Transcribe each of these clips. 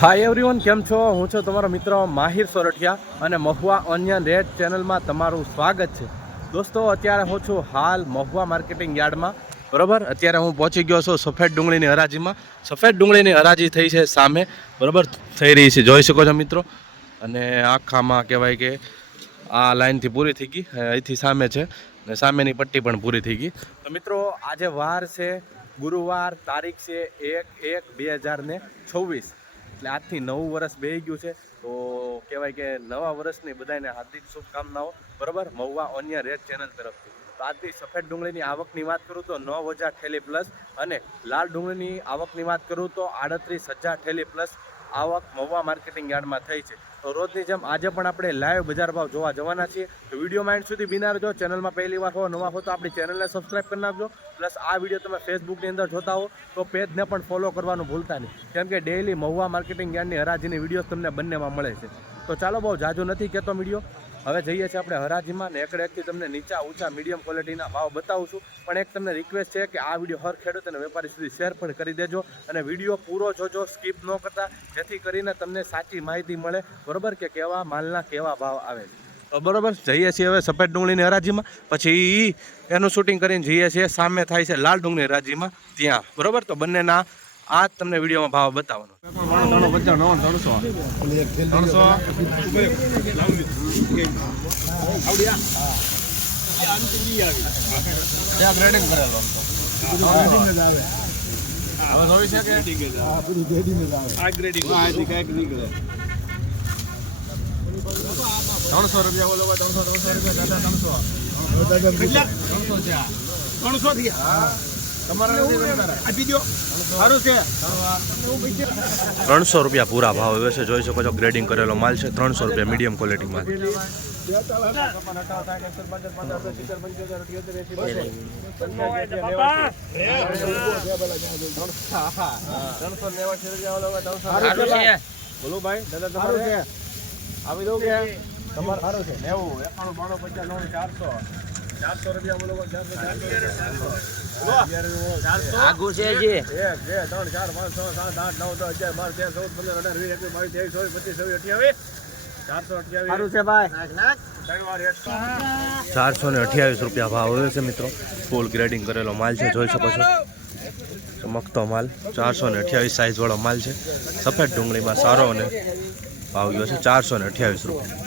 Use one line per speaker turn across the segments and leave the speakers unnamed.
Hi everyone કેમ છો? હું છું તમારો મિત્ર માહિર સોરઠિયા અને મહુવા ઓનિયન રેડ ચેનલમાં તમારું સ્વાગત છે. દોસ્તો, અત્યારે હું છું હાલ મહુવા માર્કેટિંગ યાર્ડમાં. બરાબર? અત્યારે હું પહોંચી ગયો છું સફેદ ડુંગળીની હરાજીમાં. સફેદ ડુંગળીની હરાજી થઈ છે સામે. બરાબર? થઈ રહી છે. જોઈ શકો છો મિત્રો. અને આખામાં કહેવાય કે આ લાઇનથી પૂરી થઈ ગઈ. અહીંથી સામે છે. ને સામેની પટ્ટી પણ પૂરી થઈ ગઈ. તો મિત્રો, આજે વાર છે. ગુરુવાર તારીખ છે એક એક બે હજાર છવ્વીસ. એટલે આજથી નવું વર્ષ બેહી ગયું છે. તો કહેવાય કે નવા વર્ષની બધાને હાર્દિક શુભકામનાઓ. બરાબર? મહુવા અન્ય રેડ ચેનલ તરફથી. તો આજથી સફેદ ડુંગળીની આવકની વાત કરું તો નવ હજાર ઠેલી પ્લસ અને લાલ ડુંગળીની આવકની વાત કરું તો આડત્રીસ હજાર ઠેલી પ્લસ આવક મહુવા માર્કેટિંગ યાર્ડમાં થઈ છે. રોજની જેમ આજે પણ આપણે લાઈવ બજાર ભાવ જોવા જવાના છીએ. વીડિયો માઇન્ડ સુધી બિના રહેજો ચેનલમાં પહેલી વાર હો, નવા હો, તો આપણી ચેનલને સબસ્ક્રાઇબ કરી નાખજો. પ્લસ આ વીડિયો તમે ફેસબુકની અંદર જોતા હો, તો પેજને પણ ફોલો કરવાનું ભૂલતા નહીં. કેમ કે ડેઈલી મહુવા માર્કેટિંગ યાર્ડની હરાજીની વીડિયો તમને બંનેમાં મળે છે. તો ચાલો બહુ જાજુ નથી કહેતો વીડિયો. હવે જઈએ છીએ આપણે હરાજીમાં ને એકડે એકથી તમને નીચા, ઊંચા મીડિયમ ક્વોલિટીના ભાવ બતાવું છું. પણ એક તમને રિક્વેસ્ટ છે કે આ વીડિયો હર ખેડૂત અને વેપારી સુધી શેર પણ કરી દેજો અને વીડિયો પૂરો જોજો સ્કીપ ન કરતા, જેથી કરીને તમને સાચી માહિતી મળે. બરોબર કે કેવા માલના કેવા ભાવ આવે છે? તો બરોબર, જઈએ છીએ હવે સફેદ ડુંગળીની હરાજીમાં. પછી એનું શૂટિંગ કરીને જઈએ છીએ. સામે થાય છે લાલ ડુંગળી હરાજીમાં. ત્યાં. બરોબર? તો બંનેના આ તમને વિડીયોમાં ભાવ બતાવવાનો.
ત્રણસો રૂપિયા બોલો ત્રણસો ત્રણસો રૂપિયા દાદા ત્રણસો. ત્રણસો થયા તમારા આપી દો. સારું છે.
ત્રણસો રૂપિયા પૂરા ભાવ એવે છે. જોઈ શકો છો ગ્રેડિંગ કરેલો માલ છે. ત્રણસો રૂપિયા મીડિયમ ક્વોલિટી માલ.
બોલો ભાઈ દાદા તમારું? છે. આવી દઉં કે? તમારે સારું છે. નેવું એકાણું બાણું પચાસ નવ ચારસો. ચારસો રૂપિયા બોલો ચારસો ચારસો.
આગુ છે જી.
એક બે ત્રણ ચાર પાંચ છ સાત આઠ નવ દસ અગિયાર બાર તેર ચૌદ પંદર અઢાર વીસ એકવીસ બાવીસ ત્રેવીસ ચોવીસ પચીસ છવ્વીસ અઠ્યાવીસ. ચારસો અઠ્યાવીસ.
સારું છે ભાઈ.
ત્રણ વાર
ને અઠ્યાવીસ રૂપિયા ભાવ આવ્યો છે મિત્રો. ફૂલ ગ્રેડિંગ કરેલો માલ છે જોઈ શકો છો. ચમકતો માલ. ચારસો ને અઠ્યાવીસ સાઇઝવાળો માલ છે. સફેદ ડુંગળીમાં સારો અને ભાવ ગયો છે ચારસો ને અઠ્યાવીસ રૂપિયા.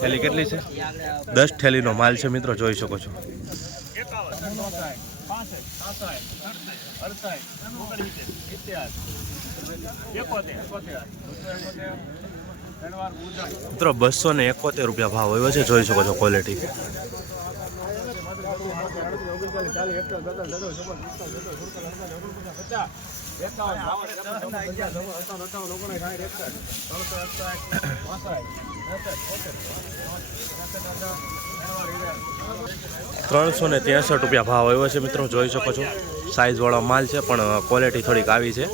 થેલી કેટલી છે? દસ થેલીનો માલ છે મિત્રો જોઈ શકો છો. મિત્રો બસો ને એકોતેર રૂપિયા ભાવ આવ્યો છે. જોઈ શકો છો ક્વોલિટી ત્રણસો ને ત્રેસઠ રૂપિયા ભાવ આવ્યો છે મિત્રો, જોઈ શકો છો. સાઇઝવાળો માલ છે, પણ ક્વોલિટી થોડીક આવી છે.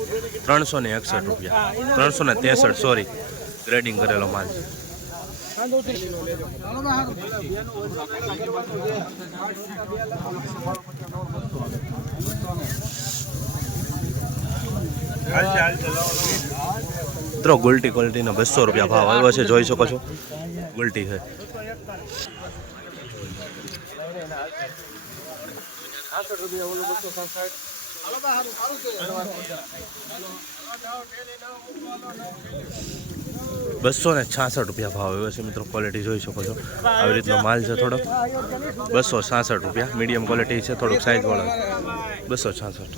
ત્રણસો ને એકસઠ રૂપિયા. ત્રણસો ને ત્રેસઠ સોરી ગ્રેડિંગ કરેલો માલ છે. મિત્રો, ગુલટી ક્વોલિટીનો બસો રૂપિયા ભાવ આવ્યો છે, જોઈ શકો છો. ગુલટી છે. બસો ને છાસઠ રૂપિયા ભાવ આવ્યો છે, મિત્રો ક્વોલિટી જોઈ શકો છો. આવી રીતનો માલ છે થોડોક. બસો છાસઠ રૂપિયા. મીડિયમ ક્વોલિટી છે, થોડુંક સાઇઝવાળો બસો છાસઠ.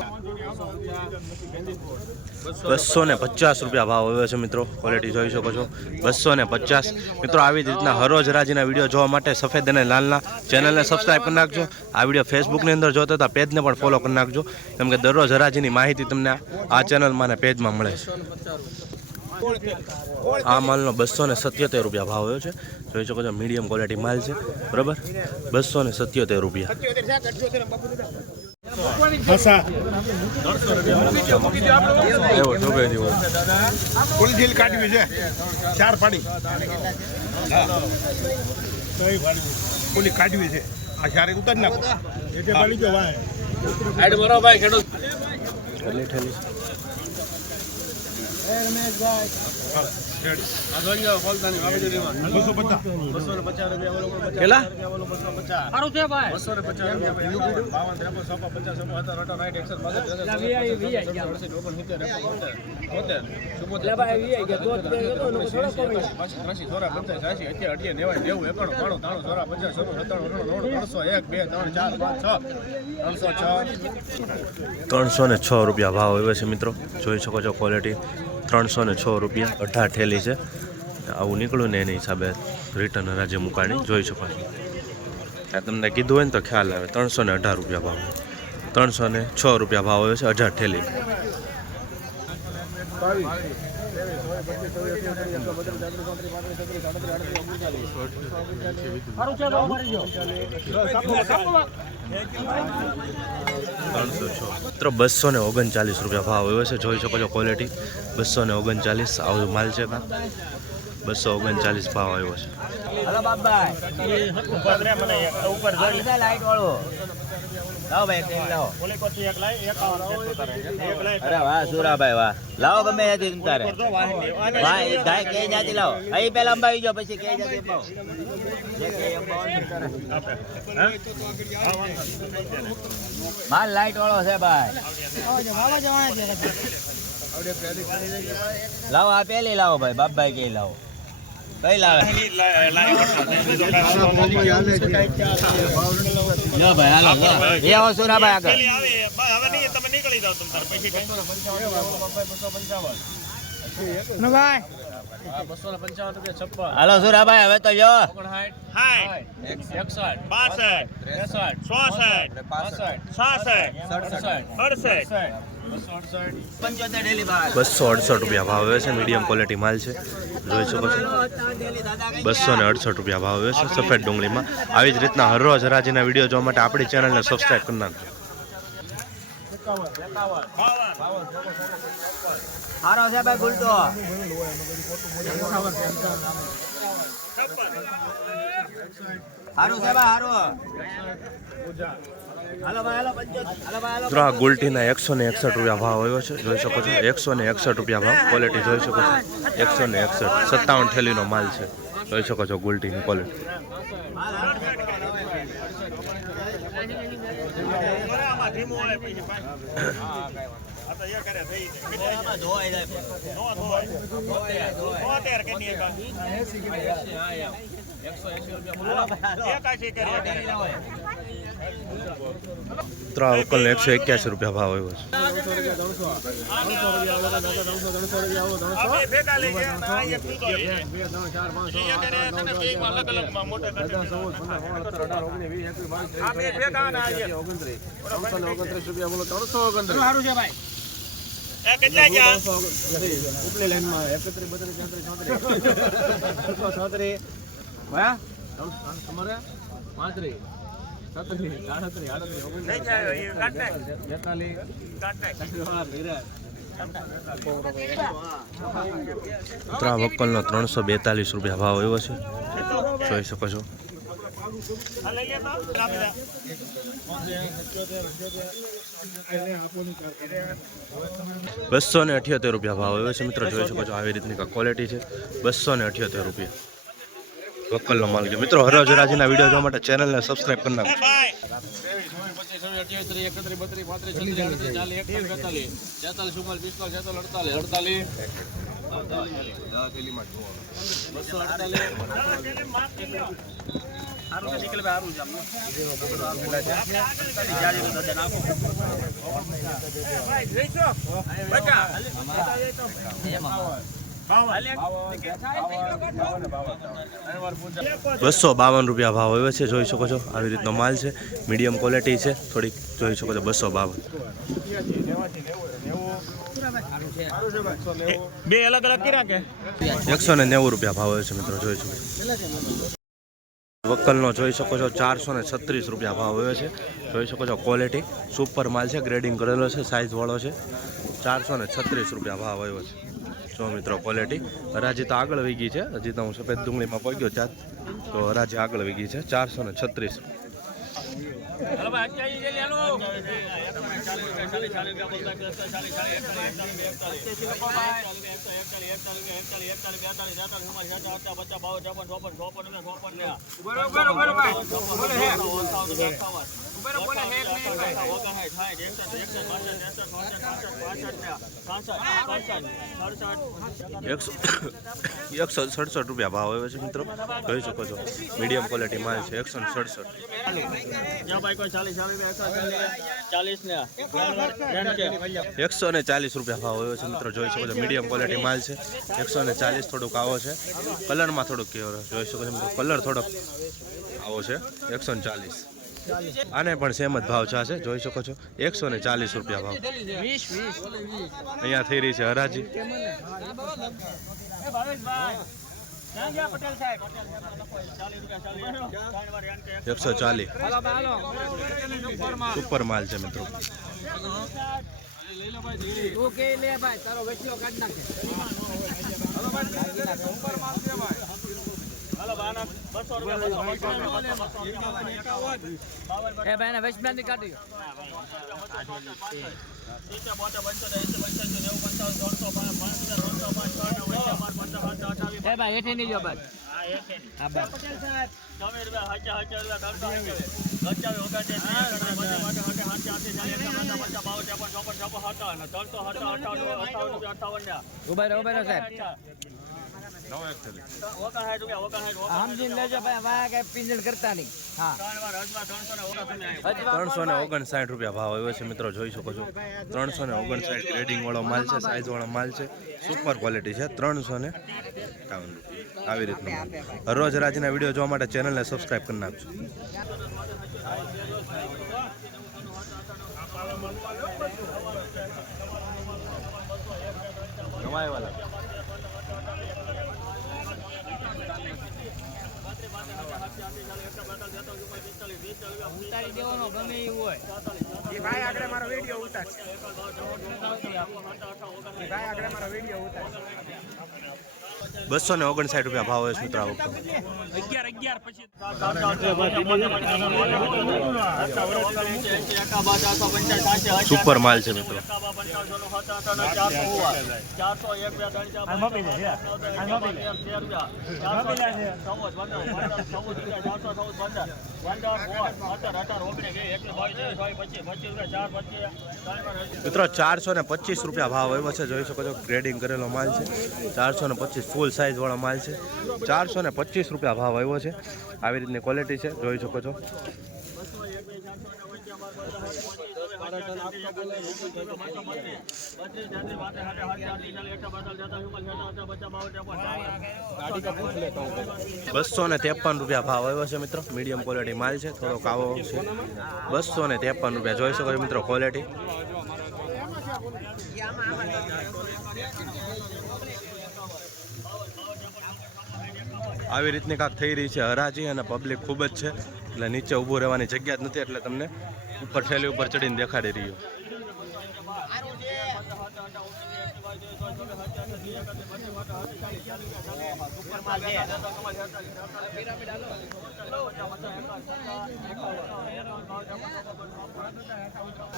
બસો ને પચાસ રૂપિયા ભાવ આવ્યો છે મિત્રો. ક્વોલિટી જોઈ શકો છો. બસો ને પચાસ. મિત્રો, આવી રીતના હરોજ રાજીના વીડિયો જોવા માટે સફેદ અને લાલના ચેનલને સબસ્ક્રાઈબ કરી નાખજો. આ વીડિયો ફેસબુકની અંદર જોતા હતા પેજને પણ ફોલો કરી નાખજો. કેમ કે દરરોજ હરાજીની માહિતી તમને આ ચેનલમાં અને પેજમાં મળે છે. આ માલનો બસો ને સત્યોતેર રૂપિયા ભાવ આવ્યો છે. જોઈ શકો છો મીડિયમ ક્વોલિટી માલ છે. બરાબર? બસો ને સત્યોતેર રૂપિયા. એવો ઠોકે જેવો
ફૂલ ઢીલ કાઢવી છે. ચાર પાડી. ફૂલી કાઢવી છે. આ ચારે ઉતારી નાખો. એટલે ગયો ભાઈ
કેટલી ઠેલી.
આ જોઈ ત્રણસો
ને છ રૂપિયા ભાવ એવો છે મિત્રો. જોઈ શકો છો ક્વોલિટી ત્રણસો ને છ રૂપિયા અઢાર ઠેલી છે. આવું નીકળ્યું ને એની હિસાબે રિટર્ન રાજ્ય મુકાણી જોઈ શકો આ તમને કીધું હોય ને તો ખ્યાલ આવે. ત્રણસો ને અઢાર રૂપિયા ભાવ ત્રણસો ને છ રૂપિયા ભાવ આવ્યો છે અઢાર ઠેલી
સારું છે ભાવ મળી ગયો.
ત્રણસો છ મિત્રો બસો ને ઓગણચાલીસ રૂપિયા ભાવ આવ્યો છે. જોઈ શકો છો ક્વોલિટી બસો ને ઓગણચાલીસ આવું માલ છે કાં બસો ઓગણચાલીસ ભાવ આવ્યો છે.
લાવો ભાઈ તેલ લાવો. અરે વાહ સુરાભાઈ વાહ. લાવો ગમે ત્યાંથી તમ તારે. ભાઈ ગાય કે જાતી લાવો. અહીં પેલા અંબાવી જો પછી કે જાતી અંબાવો. માલ લાઈટ વાળો છે ભાઈ. લાવો આ પેલી લાવો ભાઈ બાપભાઈ કે લાવો. કઈ લાવે? લો ભાઈ હાલો. એ આવો સુરાભાઈ આગળ.
હવે બસો ને પંચાવન રૂપિયા છપ્પન
હાલો સુરાભાઈ હવે તો
ઓગણસાઠ એકસઠ ત્રેસઠ અડસઠ
પંચોતેર ડેલી બાર
બસો અડસઠ રૂપિયા ભાવ આવે છે. મીડિયમ ક્વોલિટી માલ છે. જોઈ શકો છો. બસો ને અડસઠ રૂપિયા ભાવ આવે છે સફેદ ડુંગળીમાં. આવી જ રીતના હરરોજ હરાજીના વીડિયો જોવા માટે આપણી ચેનલને સબસ્ક્રાઈબ કરી નાખજો.
હારો ગુલટો. હારું.
મિત્રો, આ ગુલટીના એકસો ને એકસઠ રૂપિયા ભાવ આવ્યો છે. જોઈ શકો છો, એકસો ને એકસઠ રૂપિયા ભાવ. ક્વોલિટી જોઈ શકો છો. એકસો ને એકસઠ. સત્તાવન થેલીનો માલ છે. જોઈ શકો છો ગુલટીની ક્વોલિટી
ધોવાઈ જાય
મિત્રો આ એકસો એક્યાસી રૂપિયા ભાવ આવ્યો છે.
તમારે પાંત્રીસ.
આ વકલનો ત્રણસો બેતાલીસ રૂપિયા ભાવ આવ્યો છે. જોઈ શકો છો. બસો ને અઠ્યોતેર રૂપિયા ભાવ આવ્યો છે મિત્રો. જોઈ શકો છો, આવી રીતની ક્વોલિટી છે. બસો ને અઠ્યોતેર રૂપિયા. વકલનો માલ છે મિત્રો હરોજ રાજીના વીડિયો જોવા માટે ચેનલને સબસ્ક્રાઇબ કરી નાખજો
બસો
બાવન રૂપિયા ભાવ આવ્યો છે જોઈ શકો છો. આવી રીતનો માલ છે. મીડિયમ ક્વોલિટી છે. થોડીક જોઈ શકો છો બસો બાવન.
બે અલગ અલગ કર્યા કે
એકસો ને નેવું રૂપિયા ભાવ આવ્યો છે મિત્રો જોઈ શકો છો. વક્કલનો જોઈ શકો છો ચારસો ને છત્રીસ રૂપિયા ભાવ આવ્યો છે. જોઈ શકો છો ક્વોલિટી સુપર માલ છે ગ્રેડિંગ કરેલો છે સાઇઝવાળો છે. ચારસો ને છત્રીસ રૂપિયા ભાવ આવ્યો છે. જો મિત્રો ક્વોલિટી હરાજી તો આગળ વીગી છે. હજી તો હું સફેદ ડુંગળીમાં પહોંચ્યો ત્યાં તો હરાજી આગળ વીગી છે. ચારસો ને છત્રીસ.
એકસો સડસઠ રૂપિયા ભાવ આવે છે મિત્રો. જોઈ શકો છો. મીડિયમ ક્વોલિટી માલ છે. એકસો સડસઠ. એકસો ને ચાલીસ રૂપિયા ભાવ આવ્યો છે મિત્રો જોઈ શકો છો. મીડિયમ ક્વોલિટી માલ છે. એકસો ને ચાલીસ થોડુંક આવો છે. કલરમાં થોડુંક કેવો જોઈ શકો છો મિત્રો કલર થોડોક આવો છે. એકસો ને ચાલીસ. આને પણ સેમ જ ભાવ છે. જોઈ શકો છો. એકસો ને ચાલીસ રૂપિયા ભાવ. અહીંયા થઈ રહી છે હરાજી. એકસો ચાલીસ. સુપર માલ છે મિત્રો.
તું એ ભાઈ હેઠે નહીં જો ભાઈ. હા ઊભા રહો ઊભા રહો સાહેબ. સમજીને લેજો ભાઈ વાહ કઈ પિંજણ કરતા નહીં. હા.
ત્રણસો ને ઓગણસાઠ રૂપિયા ભાવ આવ્યો છે મિત્રો જોઈ શકો છો. ત્રણસો ને ઓગણસાઠ ગ્રેડિંગ વાળો માલ છે સાઇઝ વાળો માલ છે. સુપર ક્વોલિટી છે ત્રણસો ને એકાવન આવી રીતનો રોજ રાજના વીડિયો જોવા માટે ચેનલને સબસ્ક્રાઈબ કરી નાખજો.
ઉતારી દેવાનો ગમે એવું હોય.
બસો ને ઓગણસાઠ રૂપિયા ભાવ હોય છે મિત્રો વખતે સુપર માલ છે મિત્રો. મિત્રો ચારસો ને પચીસ રૂપિયા ભાવ એવો છે. જોઈ શકો છો ગ્રેડિંગ કરેલો માલ છે. ચારસો ને પચીસ ફૂલ સાઇઝ વાળો માલ છે. ચારસો ને પચીસ રૂપિયા ભાવ આવ્યો છે. આવી રીતની ક્વોલિટી છે. જોઈ શકો છો. બસો ને ત્રેપન રૂપિયા ભાવ આવ્યો છે મિત્રો. મીડિયમ ક્વોલિટી માલ છે. થોડો કાવો છે. બસો ને ત્રેપન રૂપિયા. જોઈ શકો છો મિત્રો ક્વોલિટી આવી રીતની કાંક થઈ રહી છે હરાજી અને પબ્લિક ખૂબ જ છે. એટલે નીચે ઊભું રહેવાની જગ્યા જ નથી એટલે તમને ઉપર ઠેલી ઉપર ચડીને દેખાડી રહ્યું.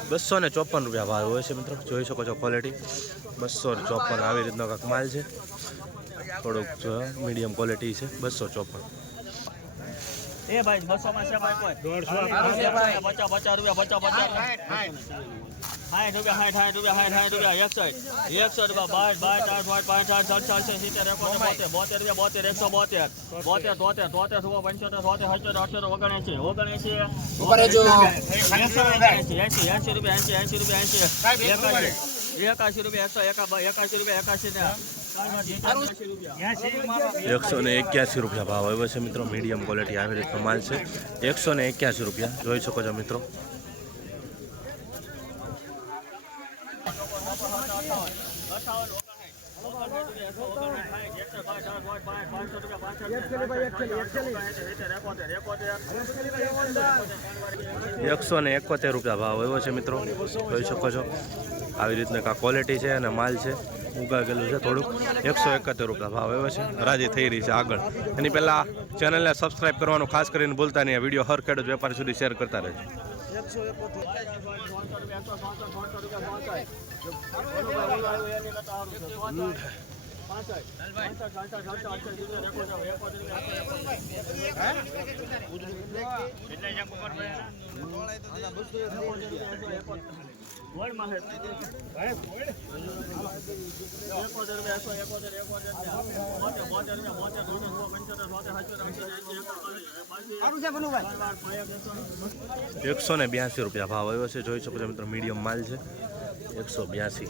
બસો ને ચોપન રૂપિયા ભાવ હોય છે મિત્રો. જોઈ શકો છો ક્વોલિટી બસો ચોપન આવી રીતનો કાંક માલ છે. થોડુંક મીડિયમ ક્વોલિટી છે બસો ચોપન
એ ભાઈ બસો માં છે ભાઈ કોઈ પચાસ પચાસ રૂપિયા પચાસ પચાસ સાઠ રૂપિયા સાઠ સાઠ રૂપિયા સાઠ સાઠ રૂપિયા એકસો એકસો રૂપિયા બાર બાર આઠ આઠ પાંચ આઠ સાત ચારસો સિત્તેર એકોતેર બોતેર બોતેર રૂપિયા બોતેર એકસો બોતેર બોતેર તોતેર તોતેર રૂપિયા પંચોતેર તોતેર સત્તર અઠ્યોતેર ઓગણએંસી ઓગણએંસી એંસી એંસી એંસી રૂપિયા એંસી એંસી રૂપિયા એંસી એકાશી એકાશી રૂપિયા એકસો એકા એકાશી રૂપિયા એકાશી ને એકાશી રૂપિયા
એકસો ને એક્યાસી રૂપિયા ભાવ આવ્યો છે મિત્રો. મીડિયમ ક્વોલિટી આવી રીતનો માલ છે. એકસો ને એક્યાસી રૂપિયા. જોઈ શકો છો મિત્રો. એકસો ને એકોતેર રૂપિયા ભાવ આવ્યો છે મિત્રો. જોઈ શકો છો. આવી રીતના ક્વોલિટી છે અને માલ છે. ઉગા છે. થોડુંક એકસો એકોતેર રૂપિયા ભાવ એવો છે. રાજી થઈ રહી છે આગળ. એની પહેલાં ચેનલને સબસ્ક્રાઈબ કરવાનું ખાસ કરીને ભૂલતા નહીં. વીડિયો હર ખેડૂત વેપારી સુધી શેર કરતા રહેજો.
એકસો ને બ્યાસી રૂપિયા ભાવ આવ્યો છે. જોઈ શકો છો મિત્રો, મીડિયમ માલ છે. એકસો બ્યાસી.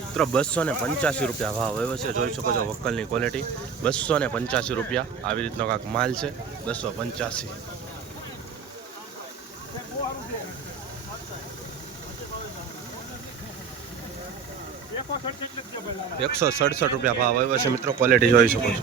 મિત્રો, બસો ને પંચ્યાસી રૂપિયા ભાવ એવો છે. જોઈ શકો છો વક્કલની ક્વોલિટી બસો ને પંચ્યાસી રૂપિયા આવી રીતનો કાંક માલ છે. બસો પંચ્યાસી. એકસો સડસઠ રૂપિયા ભાવ આવ્યો છે. મિત્રો ક્વોલિટી જોઈ શકો છો.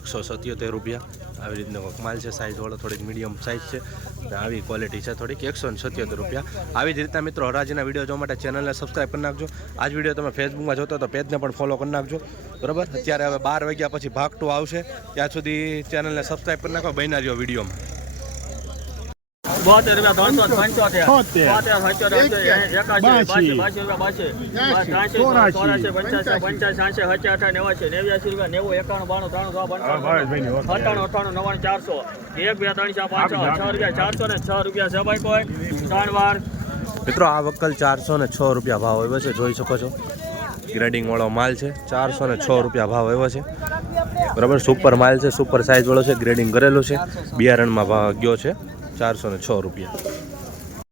એકસો સત્યોતેર રૂપિયા. આવી રીતનો માલ છે સાઇઝવાળો થોડીક મીડિયમ સાઇઝ છે. અને આવી ક્વોલિટી છે થોડીક એકસો ને સત્યોતેર રૂપિયા. આવી જ રીતના મિત્રો હરાજીના વીડિયો જોવા માટે ચેનલને સબસ્ક્રાઈબ કરી નાખજો. આ વીડિયો તમે ફેસબુકમાં જોતો તો પેજને પણ ફોલો કરી નાખજો. બરાબર? અત્યારે હવે બાર વાગ્યા પછી ભાગ ટુ આવશે. ત્યાં સુધી ચેનલને સબસ્ક્રાઈબ કરી નાખો. બન્યા રહ્યો વિડીયોમાં
બોતેર રૂપિયા ત્રણસો પંચોતેર. ચોરાસી પંચ્યાસી પંચ્યાસી. સાસી સત્યા અઠા નેવાસી નેવ્યાસી રૂપિયા નેવું એકાણું બાણું ત્રાણું અઠાણું અઠાણું નવ્વાણું ચારસો. એક બે ત્રણ ચાર પાંચ છ છ રૂપિયા ચારસો ને છ રૂપિયા છે ભાઈ કોઈ. ત્રણ વાર.
મિત્રો આ વક્કલ ચારસો ને છ રૂપિયા ભાવ આવ્યો છે જોઈ શકો છો. ગ્રેડિંગ વાળો માલ છે ચારસો ને છ રૂપિયા ભાવ આવ્યો છે. બરાબર સુપર માલ છે સુપર સાઇઝ વાળો છે ગ્રેડિંગ કરેલું છે. બિયારણમાં ભાવ ગયો છે. ચારસો ને છ રૂપિયા.